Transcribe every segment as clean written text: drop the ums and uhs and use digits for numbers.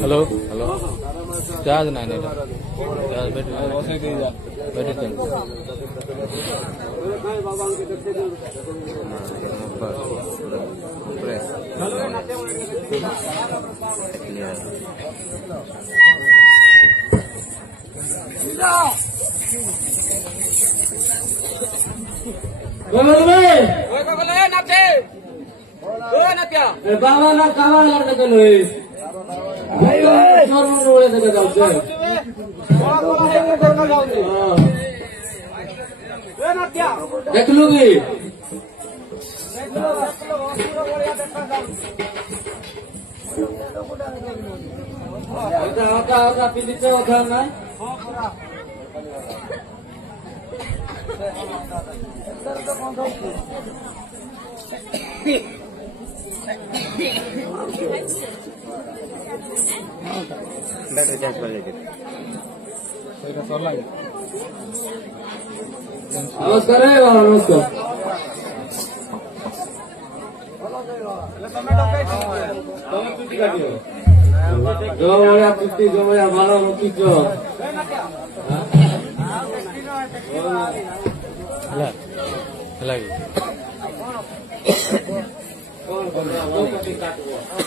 Hello hello charge नहीं charge बैठे बाबा ना कावा लड़के लोई चोर रोड़े से जाऊँ देख लूंगी होता पीछे होता ना नमस्कार नमस्कार जो बड़ा कुत्ती जो बड़ा मारो रोटी जो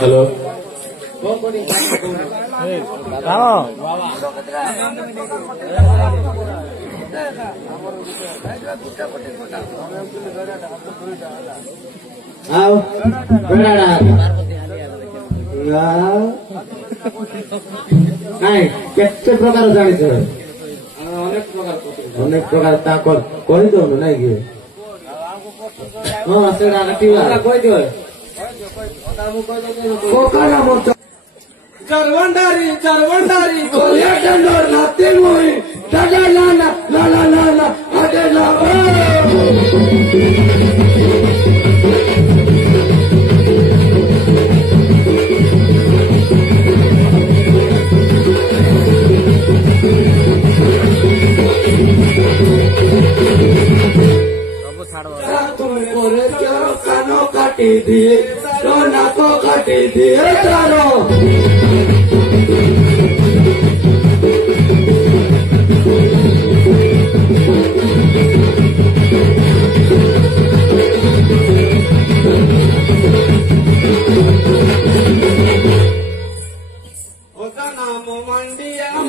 हेलो आओ ନାଇଁ କେତେ ପ୍ରକାର ଜାଣିଛ ଅନେକ ପ୍ରକାର ତାଙ୍କର କହିଦଉନୁ ନାଇଁ କି ହଁ ସେଇଟା କହିଦିଅ ଚରବଣ୍ଡାରୀ କୋଲିଆ ଡଣ୍ଡର ନାତି ମୁଇ ଦାଦା ଲାଲା ଲାଲା ଲାଲା ଆଡେ ଲା তুমি করে কান কাটি দিয়ে নাক কাটি দিয়ে তার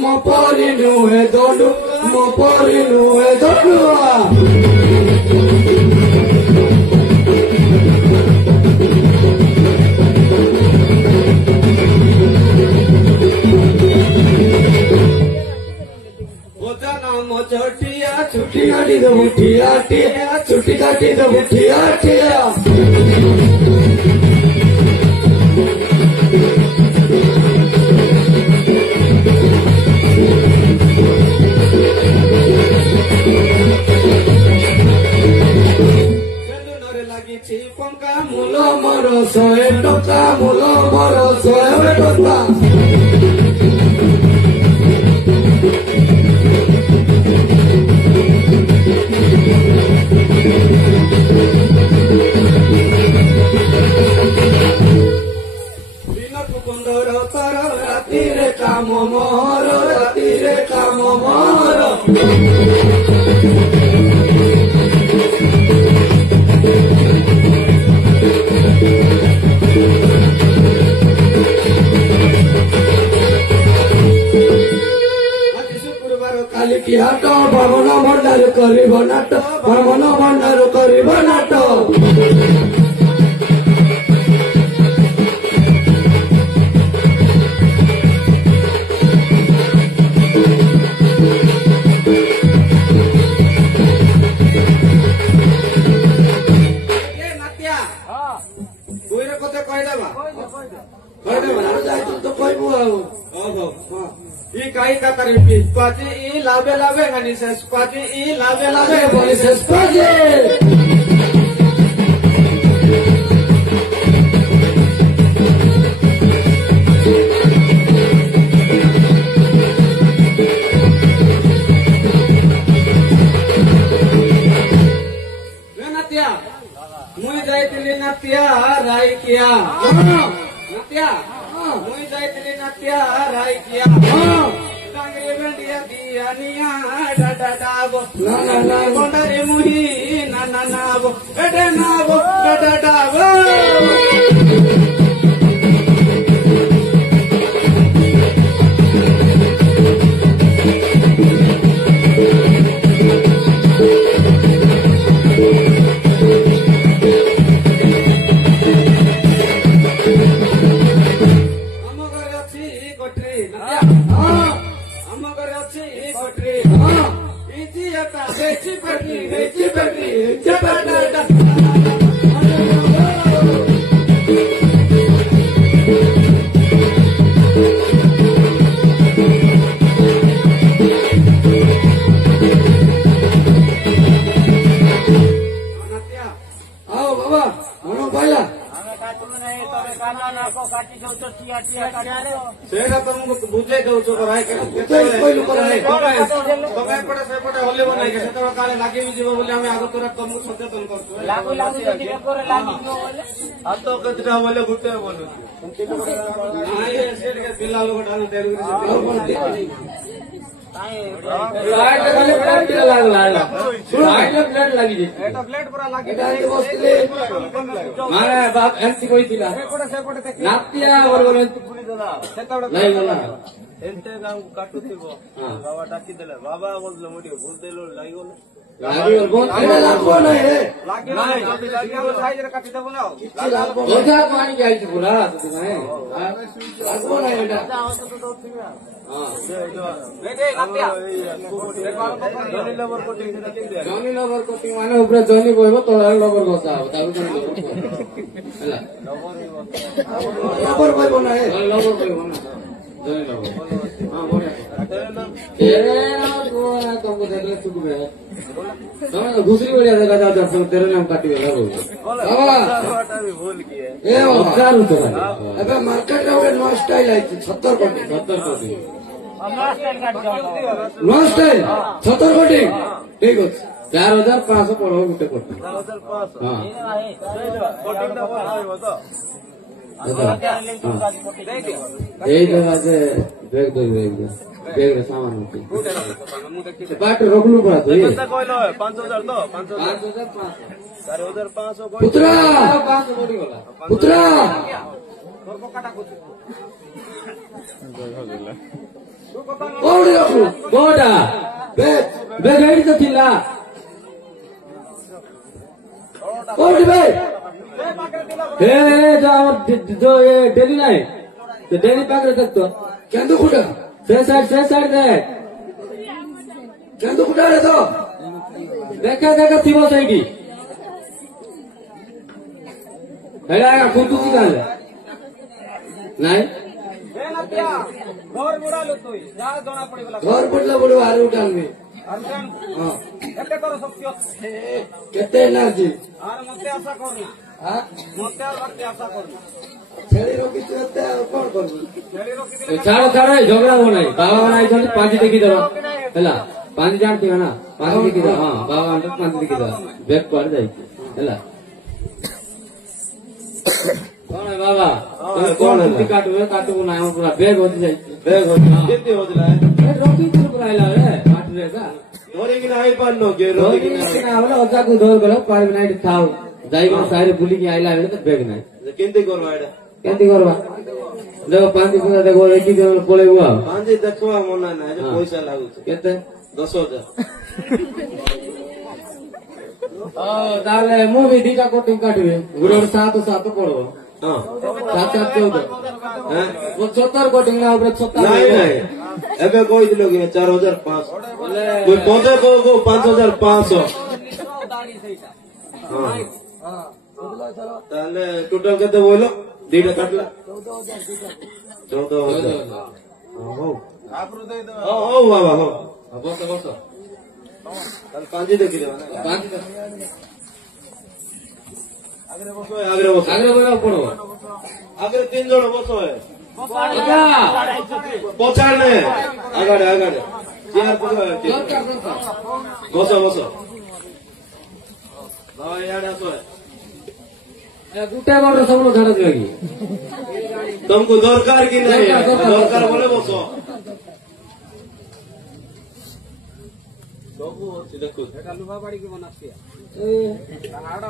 ମୋ ପରି ନୁହେଁ ଦଣ୍ଡୁ ମୋ ପରି ନୁହେଁ ଦଣ୍ଡୁଆ नाम चटिया छुट्टी काटी दो मुठिया छुट्टी काटी दो मुठिया ଲାଗିଛି ପଙ୍କା ମୂଲ ମୋର 100 ଟଙ୍କା ମୂଲ ମୋର 100 ଟଙ୍କା ଦିନକୁ 15 ଥର ରାତିରେ କାମ ମୋର କାଲିକି ହାଟ ବାମନ ଭଣ୍ଡାର କରିବ ନାଟ ବାମନ ଭଣ୍ଡାର କରିବ ନାଟ ଦୁଇରେ କଥା କହିଦେବା ଯାଇଥିଲୁ ତ କହିବୁ ଆଉ ଇ କାହିଁ କାତାରେ ସ୍ପାଜି ଇ ଲାଭେ ଲାଭେ ଗାନି ସେ ସ୍ପାଜି ଇ ଲାଭେ ଲାଭେ ବୋଲି ସେ ସ୍ପାଜି ନାତିଆ ମୁଇଁ ଯାଇଥିଲି ନାତିଆ ରାଇକିଆ ନାତିଆ ମୁଇଁ ଯାଇଥିଲି ନାତିଆ ରାଇକିଆ ଡାଙ୍ଗରେ ଭେଣ୍ଡିଆ ଦିଆନିଆ ଡାଡା ଡାବ ଭଣ୍ଡାରେ ମୁହି ନାନା ନାବ ଏଡେ ନାବ ଡାଡା ଡାବ ସେଇଟା ତମକୁ ବୁଝେଇ ଦଉଛୁ ଏପଟେ ସେପଟେ ହଲିବ ନାହିଁ ସେତେବେଳେ କାଳେ ଲାଗିବି ଯିବ ବୋଲି ଆମେ ଆଗ ତୋରା ତମକୁ ସଚେତନ କରୁଛୁ ହାତ କେତେଟା ବୋଲେ ଗୋଟେ ବୋଲୁ ପିଲା ଲୋକଟା ଖାଲି ପ୍ଲେଟ୍ ଟିକେ ଲାଗିଲା ହେଲା ପ୍ଲେଟ୍ ଲାଗିଛି ମାନେ ବାପ ଏମିତି କହିଥିଲା ନାତିଆ ଲାଗିଗଲା ଏତେ ଗାଁକୁ କାଟୁଥିବ ବାବା ଡାକିଦେଲେ ବାବା ବୋଲିଲେ ମୁଁ ଟିକେ ଭୁଲ ଦେଲୁ ଲାଗିଗଲେ ଆଣିକି ଆଇଛି ପୁରା ଜନି ଲବର କୋଟିଂ ମାନେ ଉପରେ ଜନି ବହିବ ତଳେ ଲବର ବସା ହବ ତାକୁ ହେଲା ଲବର କହିବ ନା ଲବର କହିବ ନା ଜନି ଲବର ହଁ ବଢିଆ तुमको देखने चुक गए घुसरी बढ़िया देखा जाता है तेरे नाम काटिए मार्केट नुआ स्टाइल आई 70 कोटी नुआ स्टाइल 70 कोटी ठीक है 4500 पड़ो गोटे कोटी यही जगह से ब्रेक दो बैग सामान होती बाट रोकलू पड़ा तो 5000 तो 4500 पुत्रा पुत्रा कोटा बैग गाड़ी तो थिला कोटी बैग जो ये डेली ना तो डेली पाक रख तो क्या तो खुदा से साइड दे क्या तो खुदा रे तो देखा थिबो साइडी हेला फुटू की गाल नहीं घर बुड़ालो तोई जा जणा पड़ी वाला घर बुड़ला बड़ो आरे उठान में अर्जन हां केते करो शक्ति केते एनर्जी आर मते आशा करना हां मते आशा करना छेली रोकी चते कोन करबो छेली रोकी छाड़ो झगड़ा हो नहीं बाबा बनाई छन पांच देखि दरो हैला पांच जानती है ना पांच देखि दो हां बाबा अंदर पांच देखि दो बैक पर जाई हैला कौन है बाबा कौन है काटू ना पूरा बैग होती जाई बैग होती केते होतला रोकी तो पुराइला रे काटले का दोरी की नहीं पानो के रोकी की ना होला ओजा को दौर गलो पार नाइट थाउ जाइबो सारे बुली की आइला रे तो बैग नहीं केंती करवा एडा केंती करवा देखो 5 दिन देखो एक ही दिन पळे हुआ 5 दिन देखवा मना ना जो पैसा लागु केते 10000 ताले मु भी दीटा कोटिंग काटबे गुडे 7 पड़ो हां 7 14 हैं वो 74 कोटिंग ना ऊपर 76 नहीं एबे कोई दिलो कि 4500 कोई पहुंचे को 5500 दाढ़ी सहीटा हां ताले टोटल केते बोलो दीटा काटला 14000 हो आपरो दे दो हो बाबा हो बस कल 5 देखि देवा ना 5 आगे बोला पड़ो आगे 3 जण बसो है पछाड़ने आगाड़े चेयर बसो बाबा यार आसो है गुटे बार सब लोग झाड़ देगी तुमको दरकार की नहीं दरकार बोले बसो ସବୁ ଅଛି ଦେଖୁ ଏଟା ଲୁହା ବାଡିକି ବନାସି ହାଡ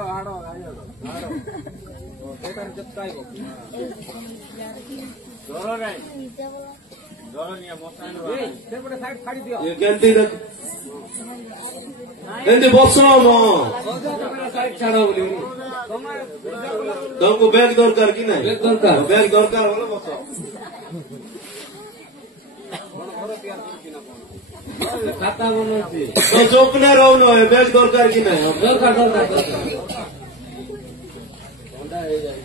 ସେଟା ଯେତେ ଆଇବ ଜର ନାହିଁ ଜର ନିଆ ମଶାନ ସେପଟେ ସାଇଡ ଛାଡି ଦିଅ ଏ କେନ୍ତି ଦେଖ ଏନ୍ତି ବସଣ ମ ସାଇଡ ଛାଡ ବୋଲି ତୁମକୁ ବ୍ୟାଗ ଦରକାର କି ନାହିଁ ବ୍ୟାଗ ଦରକାର ବୋଲେ ବସ खाता बनोची तो चोपने रहनो है बैग दरकार की नहीं दरकार होंडा हे जाई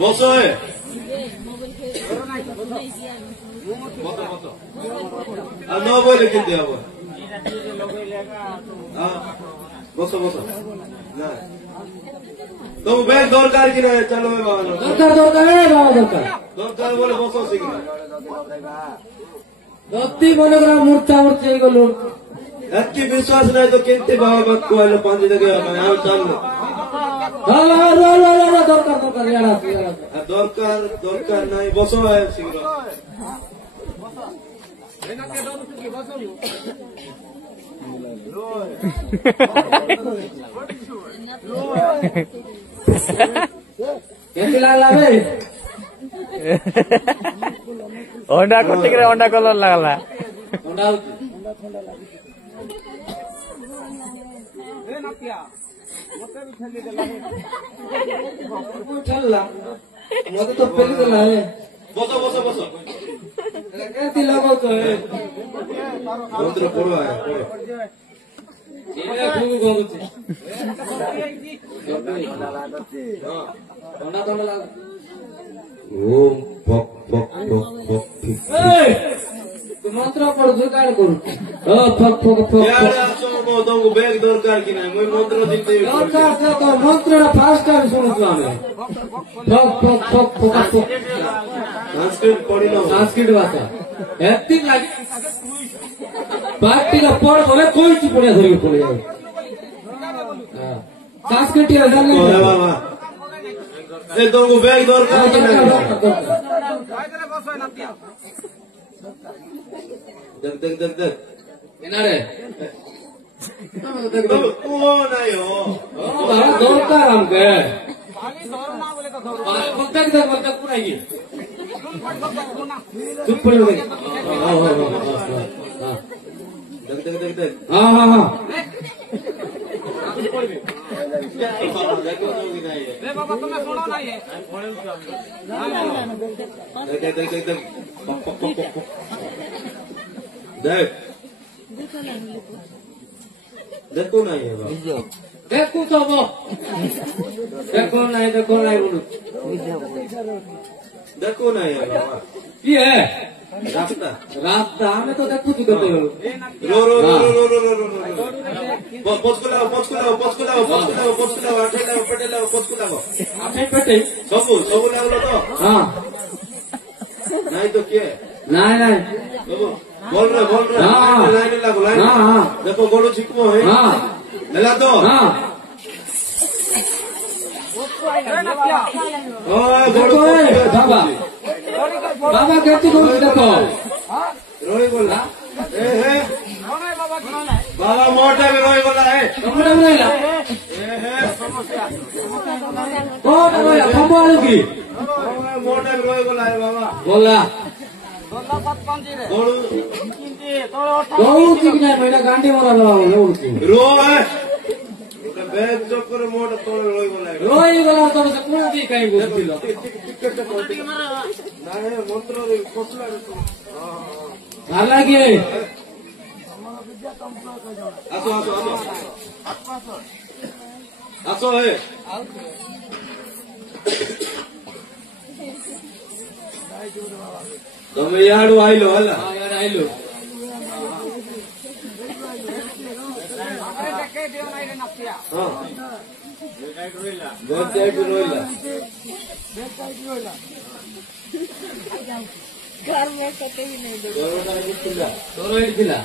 बसो है न बोले किंती अब बसो ना तुम बैग दरकार की नहीं चलो मैं बाबा दरकार है बाबा दरकार बोले बसो सीखना दत्ती बोले करा मूर्छा गलो एत्ती विश्वास नहीं तो किंती बाबा बात को आलो 5 जगह मैं चल দরকার দরকার নাই বসো শীঘ্র होंडा कुट्टी के होंडा कलर लगला मत तो पहले तो लाए বসো বসো বসো कैसी लगो तो है মন্ত্র পড়ো ये खूब गोगुची होना तो लगा ओम फक फक फक फक फिक तू मंत्र पढ़ जुगाड़ करू फक फक फक यार सुनो तुमको बैग दरकार कि नहीं मैं मंत्र दिते दरकार से तो मंत्र रा फास्ट टाइम सुनु तो हमें fuck fuck fuck fuck fuck Sanskrit पढ़ी लो संस्कृत भाषा एत्ती लागे पार्टी का पढ़ बोले कोई चीज पढ़े धरी पड़े संस्कृत या जान नहीं अरे बाबा ए तुमको बैग दरकार कि नहीं देख देख देख देख किनारे तू नहीं हो दरकार हमके देख देख देख पूरा ये चुप पड़े देख देख देख देख देख हाँ हाँ हाँ देखो तो भी नहीं है देख देख देख देख पक पक पक पक देख देखो नहीं है बाबा देखो तो वो देखो नहीं बोलू देखो नहीं है बाबा ये है रास्ता रास्ता हमें तो देखो तू करते हो रो रो रो रो रो रो रो पोस्को लाओ पोस्को लाओ पोस्को लाओ पोस्को लाओ पोस्को लाओ आटे लाओ पटे लाओ पोस्को लाओ आपने पेटे सबू सबू लाओ लो तो हाँ नहीं तो क्या नहीं नहीं सबू बोल रहे हाँ। लाइन लागो लाइन हाँ हाँ देखो गोलू छिकमो है हाँ हेला तो हाँ ओ गोलू देखो बाबा बाबा कैसी बोल देखो रोई बोला ए हे बाबा मोटा भी रोई बोला है कमरे में नहीं ला ए हे कौन बोला कम वालों की मोटा भी रोई बोला है बाबा बोला गोलू बहुत ठीक नहीं मेरा गांडी मारा लगा वो उनकी रो है बैग चक्कर मोटा तोड़ रोई बोला है रोई वाला तो से कौन दी कहीं घुस दिलो नहीं मंत्र रे कोसला रे हालांकि आसो आसो आसो आसो है તમે યાડો આઈલો હલા हाँ यार आइलो હા વેબસાઈટ રોઈલા तोरो इट खिला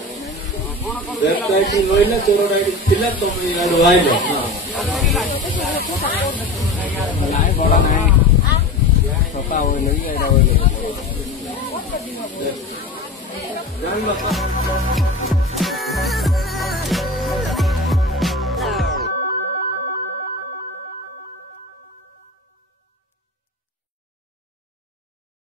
વેબસાઈટ રોઈલા તોરો આઈડી ખિલા તમે યાડો આઈલો હા